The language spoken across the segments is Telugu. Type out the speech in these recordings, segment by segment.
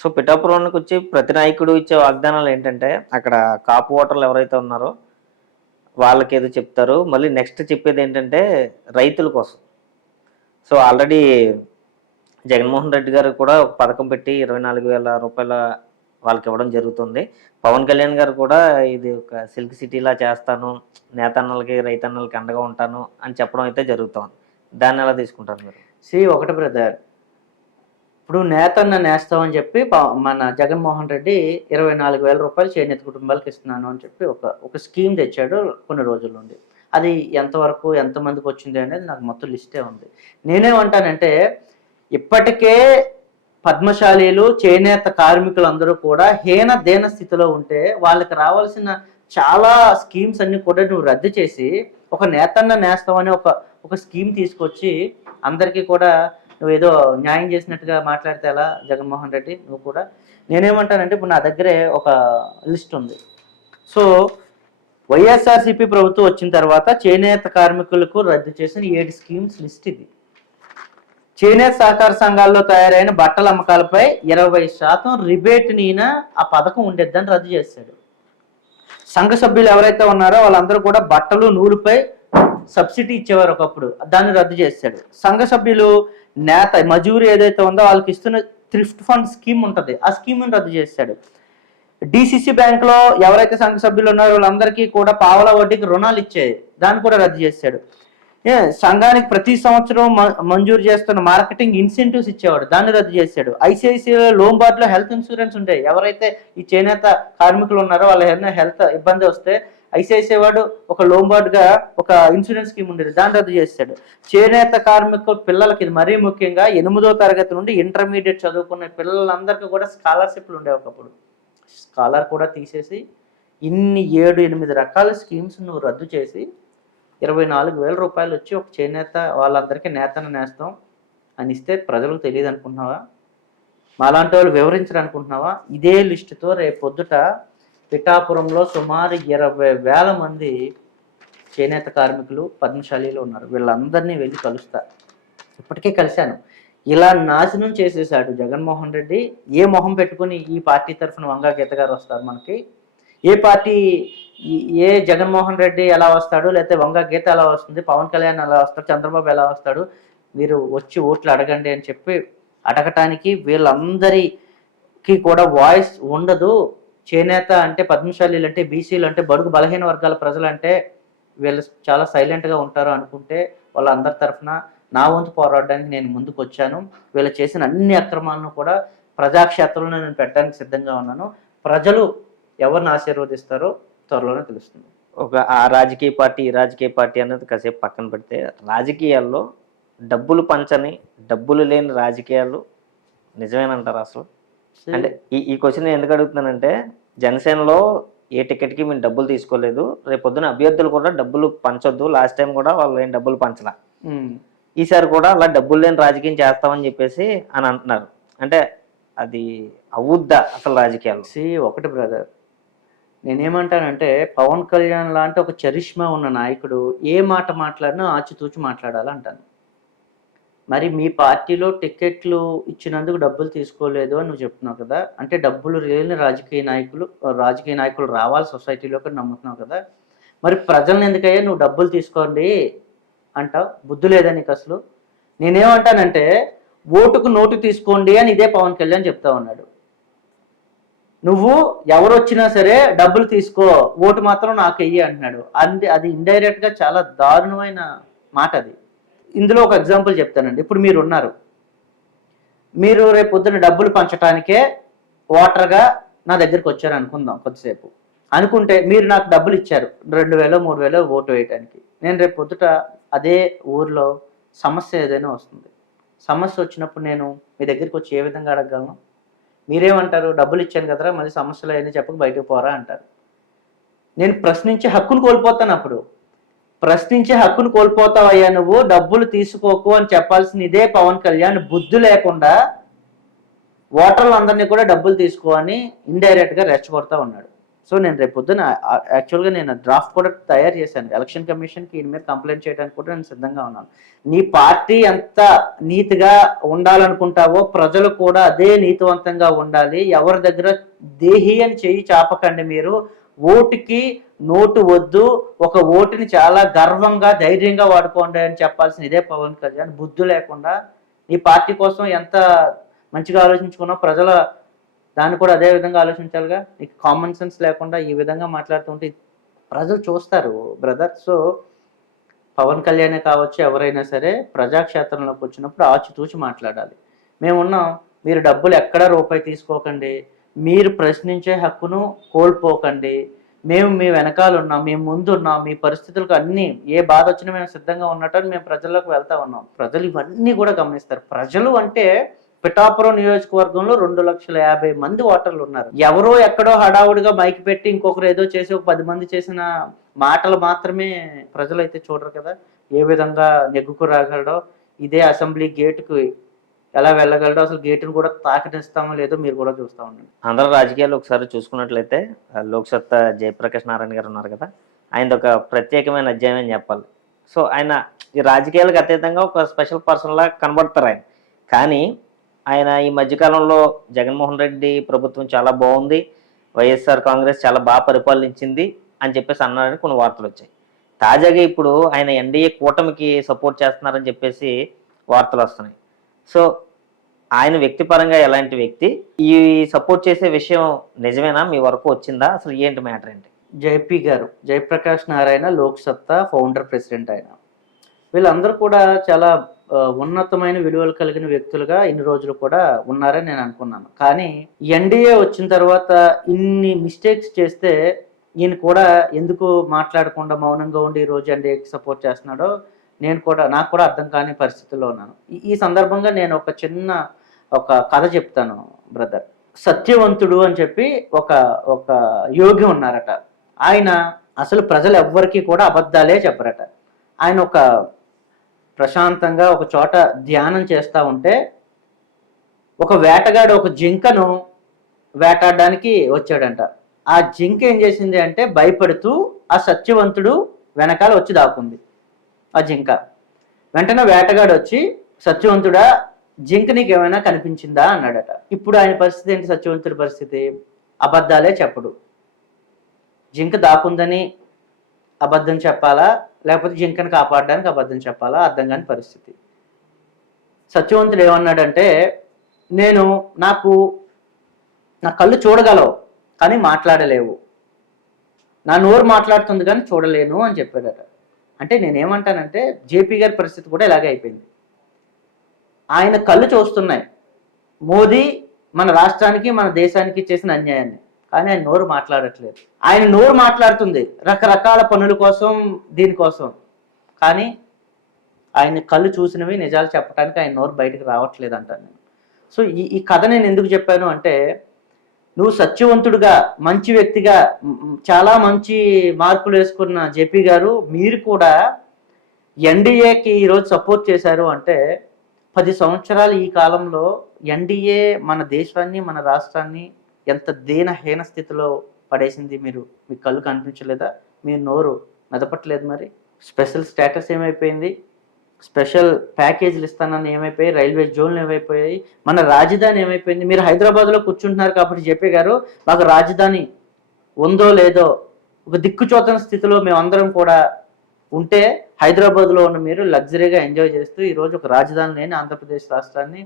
సో పిఠాపురానికి వచ్చి ప్రతి నాయకుడు ఇచ్చే వాగ్దానాలు ఏంటంటే అక్కడ కాపు ఓటర్లు ఎవరైతే ఉన్నారో వాళ్ళకి ఏదో చెప్తారు. మళ్ళీ నెక్స్ట్ చెప్పేది ఏంటంటే రైతుల కోసం. సో ఆల్రెడీ జగన్మోహన్ రెడ్డి గారు కూడా ఒక పథకం పెట్టి 24,000 రూపాయల వాళ్ళకి ఇవ్వడం జరుగుతుంది. పవన్ కళ్యాణ్ గారు కూడా ఇది ఒక సిల్క్ సిటీలా చేస్తాను, నేతన్నలకి రైతన్నలకి అండగా ఉంటాను అని చెప్పడం అయితే జరుగుతుంది. దాన్ని ఎలా తీసుకుంటారు మీరు? ఒకటి బ్రదర్, ఇప్పుడు నేతన్న నేస్తాం అని చెప్పి మన జగన్మోహన్ రెడ్డి 24,000 రూపాయలు చేనేత కుటుంబాలకు ఇస్తున్నాను అని చెప్పి ఒక స్కీమ్ తెచ్చాడు కొన్ని రోజుల నుండి. అది ఎంతవరకు ఎంతమందికి వచ్చింది అనేది నాకు మొత్తం లిస్టే ఉంది. నేనేమంటానంటే ఇప్పటికే పద్మశాలీలు చేనేత కార్మికులందరూ కూడా దేన స్థితిలో ఉంటే వాళ్ళకి రావాల్సిన చాలా స్కీమ్స్ అన్ని కూడా నువ్వు రద్దు చేసి ఒక నేతన్న నేస్తాం అనే ఒక స్కీమ్ తీసుకొచ్చి అందరికీ కూడా నువ్వేదో న్యాయం చేసినట్టుగా మాట్లాడితే ఎలా జగన్మోహన్ రెడ్డి? నువ్వు కూడా నేనేమంటానంటే ఇప్పుడు నా దగ్గరే ఒక లిస్ట్ ఉంది. సో వైఎస్ఆర్సీపీ ప్రభుత్వం వచ్చిన తర్వాత చేనేత కార్మికులకు రద్దు చేసిన 7 స్కీమ్స్ లిస్ట్ ఇది. చేనేత సహకార సంఘాల్లో తయారైన బట్టల అమ్మకాలపై 20% రిబేట్నిన ఆ పథకం ఉండేద్దని రద్దు చేశాడు. సంఘ సభ్యులు ఎవరైతే ఉన్నారో వాళ్ళందరూ కూడా బట్టలు నూలుపై సబ్సిడీ ఇచ్చేవారు ఒకప్పుడు, దాన్ని రద్దు చేశాడు. సంఘ సభ్యులు నేత మజూరి ఏదైతే ఉందో వాళ్ళకి ఇస్తున్న థ్రిఫ్ట్ ఫండ్ స్కీమ్ ఉంటుంది, ఆ స్కీమ్ని రద్దు చేశాడు. డిసిసి బ్యాంకులో ఎవరైతే సంఘ సభ్యులు ఉన్నారో వాళ్ళందరికీ కూడా పావలా వడ్డీకి రుణాలు ఇచ్చేది, దాన్ని కూడా రద్దు చేశాడు. సంఘానికి ప్రతి సంవత్సరం మంజూరు చేస్తున్న మార్కెటింగ్ ఇన్సెంటివ్స్ ఇచ్చేవాడు, దాన్ని రద్దు చేశాడు. ఐసిఐసిఐ లోంబార్డ్లో హెల్త్ ఇన్సూరెన్స్ ఉంటాయి. ఎవరైతే ఈ చేనేత కార్మికులు ఉన్నారో వాళ్ళ హెల్త్ ఇబ్బంది వస్తే ఐసిఐసిఐ వాడు ఒక లోంబార్డ్గా ఒక ఇన్సూరెన్స్ స్కీమ్ ఉండేది, దాన్ని రద్దు చేశాడు. చేనేత కార్మికుల పిల్లలకి ఇది మరీ ముఖ్యంగా 8వ తరగతి నుండి ఇంటర్మీడియట్ చదువుకునే పిల్లలందరికీ కూడా స్కాలర్షిప్లు ఉండేవి ఒకప్పుడు, స్కాలర్ కూడా తీసేసి ఇన్ని 7-8 రకాల స్కీమ్స్ నువ్వు రద్దు చేసి 24,000 రూపాయలు వచ్చి ఒక చేనేత వాళ్ళందరికీ నేతను నేస్తాం అని ఇస్తే ప్రజలకు తెలియదు అనుకుంటున్నావా? మాలాంటి వాళ్ళు వివరించరు అనుకుంటున్నావా? ఇదే లిస్టుతో రేపు పొద్దుట పిఠాపురంలో సుమారు 20,000 మంది చేనేత కార్మికులు పద్మశాలీలు ఉన్నారు. వీళ్ళందరినీ వెళ్ళి కలుస్తా, ఇప్పటికే కలిశాను. ఇలా నాశనం చేసేసాడు జగన్మోహన్ రెడ్డి. ఏ మొహం పెట్టుకుని ఈ పార్టీ తరఫున వంగా గీత గారు వస్తారు మనకి? ఏ పార్టీ, ఏ జగన్మోహన్ రెడ్డి ఎలా వస్తాడు, లేకపోతే వంగా గీత ఎలా వస్తుంది, పవన్ కళ్యాణ్ ఎలా వస్తాడు, చంద్రబాబు ఎలా వస్తాడు, మీరు వచ్చి ఓట్లు అడగండి అని చెప్పి అడగటానికి వీళ్ళందరికీ కూడా వాయిస్ ఉండదు. చేనేత అంటే, పద్మశాలీలు అంటే, బీసీలు అంటే, బడుగు బలహీన వర్గాల ప్రజలు అంటే వీళ్ళు చాలా సైలెంట్గా ఉంటారు అనుకుంటే వాళ్ళందరి తరఫున నా వంతు పోరాడడానికి నేను ముందుకు వచ్చాను. వీళ్ళు చేసిన అన్ని అక్రమాలను కూడా ప్రజాక్షేత్రంలో నేను పెట్టడానికి సిద్ధంగా ఉన్నాను. ప్రజలు ఎవరిని ఆశీర్వదిస్తారో త్వరలోనే తెలుస్తుంది. ఆ రాజకీయ పార్టీ ఈ రాజకీయ పార్టీ అనేది కాసేపు పక్కన పెడితే, రాజకీయాల్లో డబ్బులు పంచని, డబ్బులు లేని రాజకీయాలు నిజమేనంటారు అసలు? అంటే ఈ క్వశ్చన్ ఎందుకు అడుగుతున్నానంటే, జనసేనలో ఏ టికెట్కి మేము డబ్బులు తీసుకోలేదు, రేపొద్దున అభ్యర్థులు కూడా డబ్బులు పంచొద్దు, లాస్ట్ టైం కూడా వాళ్ళు ఏం డబ్బులు పంచలా, ఈసారి కూడా అలా డబ్బులు లేని రాజకీయం చేస్తామని చెప్పేసి అని అంటున్నారు. అంటే అది అవుద్దా అసలు రాజకీయాలు? ఒకటి బ్రదర్, నేనేమంటానంటే పవన్ కళ్యాణ్ లాంటి ఒక చరిష్మా ఉన్న నాయకుడు ఏ మాట మాట్లాడినా ఆచితూచి మాట్లాడాలంటాను. మరి మీ పార్టీలో టికెట్లు ఇచ్చినందుకు డబ్బులు తీసుకోలేదు అని నువ్వు చెప్తున్నావు కదా, అంటే డబ్బులు లేని రాజకీయ నాయకులు రావాలి సొసైటీలోకి నమ్ముతున్నావు కదా, మరి ప్రజలను ఎందుకయ్యా నువ్వు డబ్బులు తీసుకోండి అంటావు? బుద్ధి లేదా నీకు అసలు? నేనేమంటానంటే ఓటుకు నోటు తీసుకోండి అని ఇదే పవన్ కళ్యాణ్ చెప్తా ఉన్నాడు. నువ్వు ఎవరు వచ్చినా సరే డబ్బులు తీసుకో, ఓటు మాత్రం నాకు వెయ్యి అంటున్నాడు. అది ఇండైరెక్ట్గా చాలా దారుణమైన మాట. అది ఇందులో ఒక ఎగ్జాంపుల్ చెప్తానండి. ఇప్పుడు మీరు ఉన్నారు, మీరు రేపు పొద్దున్న డబ్బులు పంచడానికే ఓటర్గా నా దగ్గరికి వచ్చారు అనుకుందాం కొద్దిసేపు. అనుకుంటే మీరు నాకు డబ్బులు ఇచ్చారు 2,000 3,000 ఓటు వేయడానికి. నేను రేపు పొద్దుట అదే ఊర్లో సమస్య ఏదైనా వస్తుంది, సమస్య వచ్చినప్పుడు నేను మీ దగ్గరికి వచ్చి ఏ విధంగా అడగగలను? మీరేమంటారు? డబ్బులు ఇచ్చాను కదరా, మళ్ళీ సమస్యలు అవన్నీ చెప్పక బయటకు పోరా అంటారు. నేను ప్రశ్నించే హక్కును కోల్పోతాను. అప్పుడు ప్రశ్నించే హక్కును కోల్పోతావయ్యా నువ్వు, డబ్బులు తీసుకోకు అని చెప్పాల్సిన ఇదే పవన్ కళ్యాణ్ బుద్ధి లేకుండా ఓటర్లందరినీ కూడా డబ్బులు తీసుకో అని ఇండైరెక్ట్గా రెచ్చగొడతా ఉన్నాడు. సో నేను రేపు పొద్దున యాక్చువల్గా నేను డ్రాఫ్ట్ కూడా తయారు చేశాను. ఎలక్షన్ కమిషన్కి ఈయన మీద కంప్లైంట్ చేయడానికి కూడా నేను సిద్ధంగా ఉన్నాను. నీ పార్టీ ఎంత నీతిగా ఉండాలనుకుంటావో ప్రజలు కూడా అదే నీతివంతంగా ఉండాలి. ఎవరి దగ్గర దేహి అని చెయ్యి చాపకండి. మీరు ఓటుకి నోటు వద్దు, ఒక ఓటుని చాలా గర్వంగా ధైర్యంగా వాడుకోండి అని చెప్పాల్సిన ఇదే పవన్ కళ్యాణ్. బుద్ధి లేకుండా నీ పార్టీ కోసం ఎంత మంచిగా ఆలోచించుకున్నావు, ప్రజల దాన్ని కూడా అదే విధంగా ఆలోచించాలిగా. నీకు కామన్ సెన్స్ లేకుండా ఈ విధంగా మాట్లాడుతుంటే ప్రజలు చూస్తారు బ్రదర్. సో పవన్ కళ్యాణే కావచ్చు, ఎవరైనా సరే ప్రజాక్షేత్రంలోకి వచ్చినప్పుడు ఆచితూచి మాట్లాడాలి. మేమున్నాం, మీరు డబ్బులు ఎక్కడా రూపాయి తీసుకోకండి, మీరు ప్రశ్నించే హక్కును కోల్పోకండి, మేము మీ వెనకాల ఉన్నాం, మేము ముందున్నాం, మీ పరిస్థితులకు అన్నీ ఏ బాధ వచ్చినా మేము సిద్ధంగా ఉన్నట్టు మేము ప్రజల్లోకి వెళ్తా ఉన్నాం. ప్రజలు ఇవన్నీ కూడా గమనిస్తారు. ప్రజలు అంటే పిఠాపురం నియోజకవర్గంలో 2,50,000 మంది ఓటర్లు ఉన్నారు. ఎవరో ఎక్కడో హడావుడిగా మైక్ పెట్టి ఇంకొకరు ఏదో చేసి ఒక 10 మంది చేసిన మాటలు మాత్రమే ప్రజలు అయితే చూడరు కదా. ఏ విధంగా నెగ్గుకు రాగలడో, ఇదే అసెంబ్లీ గేటుకు ఎలా వెళ్ళగలడో, అసలు గేటును కూడా తాకనిస్తామో లేదో మీరు కూడా చూస్తూ ఉండండి. ఆంధ్ర రాజకీయాలు ఒకసారి చూసుకున్నట్లయితే లోక్సత్తా జయప్రకాష్ నారాయణ గారు ఉన్నారు కదా, ఆయనది ఒక ప్రత్యేకమైన అధ్యాయం అని చెప్పాలి. సో ఆయన ఈ రాజకీయాలకు అతీతంగా ఒక స్పెషల్ పర్సన్ లా కనబడతారు ఆయన. కానీ ఆయన ఈ మధ్యకాలంలో జగన్మోహన్ రెడ్డి ప్రభుత్వం చాలా బాగుంది, వైఎస్ఆర్ కాంగ్రెస్ చాలా బాగా పరిపాలించింది అని చెప్పేసి అన్నారని కొన్ని వార్తలు వచ్చాయి. తాజాగా ఇప్పుడు ఆయన ఎన్డీఏ కూటమికి సపోర్ట్ చేస్తున్నారని చెప్పేసి వార్తలు వస్తున్నాయి. సో ఆయన వ్యక్తిపరంగా ఎలాంటి వ్యక్తి, ఈ సపోర్ట్ చేసే విషయం నిజమేనా, మీ వరకు వచ్చిందా, అసలు ఏంటి మ్యాటర్ ఏంటి? జేపీ గారు, జయప్రకాష్ నారాయణ, లోక్సత్తా ఫౌండర్ ప్రెసిడెంట్ ఆయన. వీళ్ళందరూ కూడా చాలా ఉన్నతమైన విలువలు కలిగిన వ్యక్తులుగా ఇన్ని రోజులు కూడా ఉన్నారని నేను అనుకున్నాను. కానీ ఎన్డీఏ వచ్చిన తర్వాత ఇన్ని మిస్టేక్స్ చేస్తే ఈయన కూడా ఎందుకు మాట్లాడకుండా మౌనంగా ఉండి ఈ రోజు ఎన్డీఏకి సపోర్ట్ చేస్తున్నాడో నాకు కూడా అర్థం కాని పరిస్థితుల్లో ఉన్నాను. ఈ సందర్భంగా నేను ఒక కథ చెప్తాను బ్రదర్. సత్యవంతుడు అని చెప్పి ఒక యోగి ఉన్నారట. ఆయన అసలు ప్రజలు ఎవ్వరికీ కూడా అబద్ధాలే చెప్పరట. ఆయన ఒక ప్రశాంతంగా ఒక చోట ధ్యానం చేస్తూ ఉంటే ఒక వేటగాడు ఒక జింకను వేటాడడానికి వచ్చాడంట. ఆ జింక ఏం చేసింది అంటే భయపడుతూ ఆ సత్యవంతుడు వెనకాల వచ్చి దాక్కుంది ఆ జింక. వెంటనే వేటగాడు వచ్చి, సత్యవంతుడా, జింక నీకు ఏమైనా కనిపించిందా అన్నాడట. ఇప్పుడు ఆయన పరిస్థితి ఏంటి? సత్యవంతుడి పరిస్థితి అబద్ధాలే చెప్పడు. జింక దాక్కుందని అబద్ధం చెప్పాలా, లేకపోతే జింకను కాపాడడానికి అబద్ధం చెప్పాలా అర్థం కాని పరిస్థితి. సత్యవంతుడు ఏమన్నాడంటే, నా కళ్ళు చూడగలవు కానీ మాట్లాడలేవు, నా నోరు మాట్లాడుతుంది కానీ చూడలేను అని చెప్పాడట. అంటే నేనేమంటానంటే జేపీ గారి పరిస్థితి కూడా ఇలాగే అయిపోయింది. ఆయన కళ్ళు చూస్తున్నాయి మోదీ మన రాష్ట్రానికి మన దేశానికి చేసిన అన్యాయాన్ని, కానీ ఆయన నోరు మాట్లాడట్లేదు. ఆయన నోరు మాట్లాడుతుంది రకరకాల పనుల కోసం, దీనికోసం, కానీ ఆయన కళ్ళు చూసినవి నిజాలు చెప్పడానికి ఆయన నోరు బయటకు రావట్లేదు అంటాను నేను. సో ఈ కథ నేను ఎందుకు చెప్పాను అంటే, నువ్వు సత్యవంతుడుగా, మంచి వ్యక్తిగా, చాలా మంచి మార్కులు వేసుకున్న జేపీ గారు, మీరు కూడా ఎన్డీఏకి ఈరోజు సపోర్ట్ చేశారు అంటే 10 సంవత్సరాలు ఈ కాలంలో ఎన్డీఏ మన దేశాన్ని, మన రాష్ట్రాన్ని ఎంత దీనహీన స్థితిలో పడేసింది. మీ కళ్ళు కనిపించలేదా? మీ నోరు మెదపట్లేదు. మరి స్పెషల్ స్టేటస్ ఏమైపోయింది? స్పెషల్ ప్యాకేజీలు ఇస్తానని ఏమైపోయాయి? రైల్వే జోన్లు ఏమైపోయాయి? మన రాజధాని ఏమైపోయింది? మీరు హైదరాబాద్లో కూర్చుంటున్నారు కాబట్టి జేపీ గారు, మాకు రాజధాని ఉందో లేదో ఒక దిక్కుచోతన స్థితిలో మేమందరం కూడా ఉంటే, హైదరాబాద్లో ఉన్న మీరు లగ్జరీగా ఎంజాయ్ చేస్తూ ఈరోజు ఒక రాజధాని లేని ఆంధ్రప్రదేశ్ రాష్ట్రాన్ని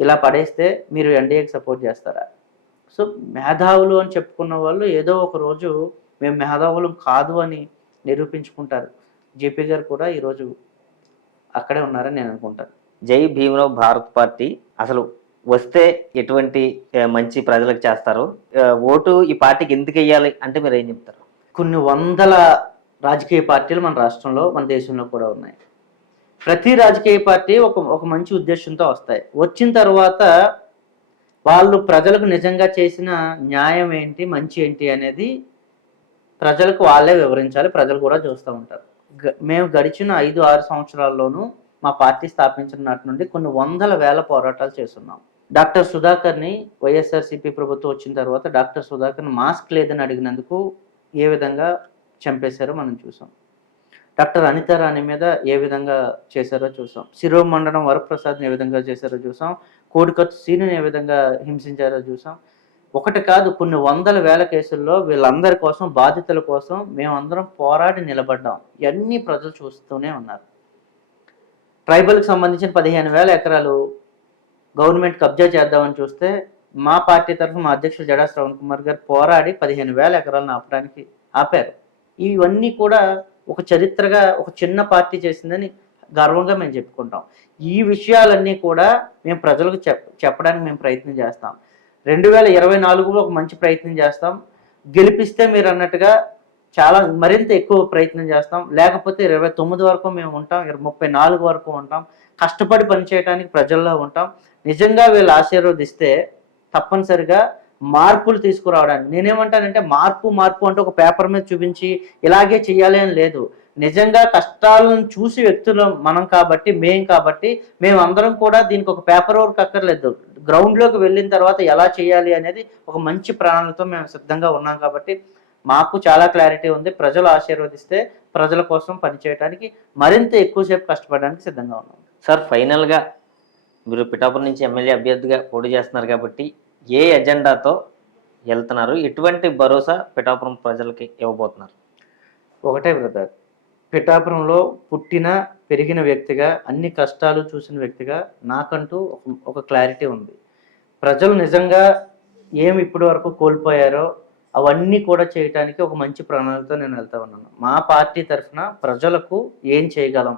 ఇలా పడేస్తే మీరు ఎన్డీఏకి సపోర్ట్ చేస్తారా? సో మేధావులు అని చెప్పుకున్న వాళ్ళు ఏదో ఒక రోజు మేము మేధావులు కాదు అని నిరూపించుకుంటారు. జేపీ గారు కూడా ఈరోజు అక్కడే ఉన్నారని నేను అనుకుంటాను. జై భీమరావ్ భారత్ పార్టీ అసలు వస్తే ఎటువంటి మంచి ప్రజలకు చేస్తారు? ఓటు ఈ పార్టీకి ఎందుకు వెయ్యాలి అంటే మీరు ఏం చెప్తారు? కొన్ని వందల రాజకీయ పార్టీలు మన రాష్ట్రంలో, మన దేశంలో కూడా ఉన్నాయి. ప్రతి రాజకీయ పార్టీ ఒక మంచి ఉద్దేశంతో వస్తాయి. వచ్చిన తర్వాత వాళ్ళు ప్రజలకు నిజంగా చేసిన న్యాయం ఏంటి, మంచి ఏంటి అనేది ప్రజలకు వాళ్ళే వివరించాలి. ప్రజలు కూడా చూస్తూ ఉంటారు. మేము గడిచిన 5-6 సంవత్సరాల్లోనూ మా పార్టీ స్థాపించిన నాటి నుండి కొన్ని వందల వేల పోరాటాలు చేస్తున్నాం. డాక్టర్ సుధాకర్ని వైఎస్ఆర్సీపీ ప్రభుత్వం వచ్చిన తర్వాత డాక్టర్ సుధాకర్ని మాస్క్ లేదని అడిగినందుకు ఏ విధంగా చంపేశారో మనం చూసాం. డాక్టర్ అనితారాణి మీద ఏ విధంగా చేశారో చూసాం. శిరోమండనం వరప్రసాద్ని ఏ విధంగా చేశారో చూసాం. కోడికత్తు సీనుని ఏ విధంగా హింసించారో చూసాం. ఒకటి కాదు, కొన్ని వందల వేల కేసుల్లో వీళ్ళందరి కోసం, బాధితుల కోసం మేమందరం పోరాడి నిలబడ్డాం. ఇవన్నీ ప్రజలు చూస్తూనే ఉన్నారు. ట్రైబల్కి సంబంధించిన 15,000 ఎకరాలు గవర్నమెంట్ కబ్జా చేద్దామని చూస్తే మా పార్టీ తరఫున మా అధ్యక్షుడు జడా శ్రవణ్ కుమార్ గారు పోరాడి 15,000 ఎకరాలను ఆపడానికి ఆపారు. ఇవన్నీ కూడా ఒక చరిత్రగా ఒక చిన్న పార్టీ చేసిందని గర్వంగా మేము చెప్పుకుంటాం. ఈ విషయాలన్నీ కూడా మేము ప్రజలకు చెప్పడానికి మేము ప్రయత్నం చేస్తాం. 2024లో ఒక మంచి ప్రయత్నం చేస్తాం. గెలిపిస్తే మీరు అన్నట్టుగా చాలా మరింత ఎక్కువ ప్రయత్నం చేస్తాం. లేకపోతే 29 వరకు మేము ఉంటాం, 34 వరకు ఉంటాం. కష్టపడి పనిచేయడానికి ప్రజల్లో ఉంటాం. నిజంగా వీళ్ళు ఆశీర్వదిస్తే తప్పనిసరిగా మార్పులు తీసుకురావడానికి, నేనేమంటానంటే మార్పు అంటే ఒక పేపర్ మీద చూపించి ఇలాగే చెయ్యాలి అని లేదు. నిజంగా కష్టాలను చూసి వ్యక్తులు మనం కాబట్టి, మేమందరం కూడా దీనికి ఒక పేపర్ వర్క్ అక్కర్లేదు. గ్రౌండ్లోకి వెళ్ళిన తర్వాత ఎలా చేయాలి అనేది ఒక మంచి ప్రణాళికతో మేము సిద్ధంగా ఉన్నాం కాబట్టి మాకు చాలా క్లారిటీ ఉంది. ప్రజలు ఆశీర్వదిస్తే ప్రజల కోసం పనిచేయడానికి మరింత ఎక్కువసేపు కష్టపడడానికి సిద్ధంగా ఉన్నాం. సార్, ఫైనల్గా మీరు పిఠాపురం నుంచి ఎమ్మెల్యే అభ్యర్థిగా పోటీ చేస్తున్నారు కాబట్టి ఏ ఎజెండాతో వెళ్తున్నారు? ఎటువంటి భరోసా పిఠాపురం ప్రజలకి ఇవ్వబోతున్నారు? ఒకటే బ్రదర్, పిఠాపురంలో పుట్టిన పెరిగిన వ్యక్తిగా, అన్ని కష్టాలు చూసిన వ్యక్తిగా నాకంటూ ఒక క్లారిటీ ఉంది. ప్రజలు నిజంగా ఏమి ఇప్పటి వరకు కోల్పోయారో అవన్నీ కూడా చేయటానికి ఒక మంచి ప్రణాళికతో నేను వెళ్తా ఉన్నాను. మా పార్టీ తరఫున ప్రజలకు ఏం చేయగలం?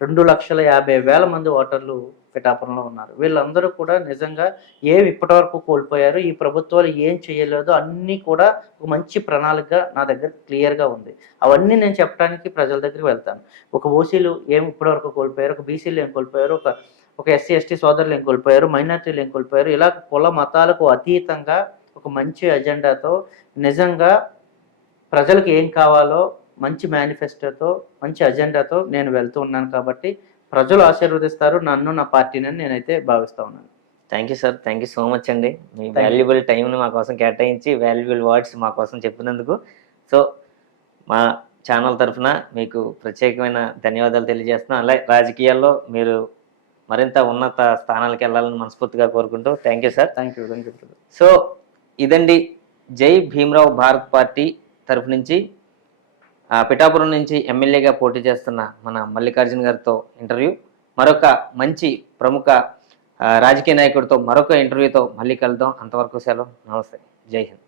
2,50,000 మంది ఓటర్లు పిఠాపురంలో ఉన్నారు. వీళ్ళందరూ కూడా నిజంగా ఏమి ఇప్పటివరకు కోల్పోయారు, ఈ ప్రభుత్వాలు ఏం చేయలేదో అన్నీ కూడా ఒక మంచి ప్రణాళిక నా దగ్గర క్లియర్గా ఉంది. అవన్నీ నేను చెప్పడానికి ప్రజల దగ్గరికి వెళ్తాను. ఒక ఓసీలు ఏం ఇప్పటివరకు కోల్పోయారు, ఒక బీసీలు ఏం కోల్పోయారు, ఒక ఎస్సీ ఎస్టీ సోదరులు ఏం కోల్పోయారు, మైనార్టీలు ఏం కోల్పోయారు, ఇలా కుల మతాలకు అతీతంగా ఒక మంచి అజెండాతో నిజంగా ప్రజలకు ఏం కావాలో మంచి మేనిఫెస్టోతో, మంచి అజెండాతో నేను వెళ్తూ ఉన్నాను కాబట్టి ప్రజలు ఆశీర్వదిస్తారు నన్ను, నా పార్టీని నేనైతే భావిస్తూ ఉన్నాను. Thank you sir, thank you so much అండి. మీ వాల్యుబుల్ టైంని మా కోసం కేటాయించి వాల్యుబుల్ వర్డ్స్ మా కోసం చెప్పినందుకు సో మా ఛానల్ తరఫున మీకు ప్రత్యేకమైన ధన్యవాదాలు తెలియజేస్తున్నాం. అలాగే రాజకీయాల్లో మీరు మరింత ఉన్నత స్థానాలకు వెళ్ళాలని మనస్ఫూర్తిగా కోరుకుంటూ thank you sir. Thank you. So ఇదండి జై భీమరావు భారత్ పార్టీ తరఫు నుంచి పిఠాపురం నుంచి ఎమ్మెల్యేగా పోటీ చేస్తున్న మన మల్లికార్జున గారితో ఇంటర్వ్యూ. మరొక మంచి ప్రముఖ రాజకీయ నాయకుడితో మరొక ఇంటర్వ్యూతో మళ్ళీ కలుద్దాం. అంతవరకు సెలవు. నమస్తే. జై హింద్.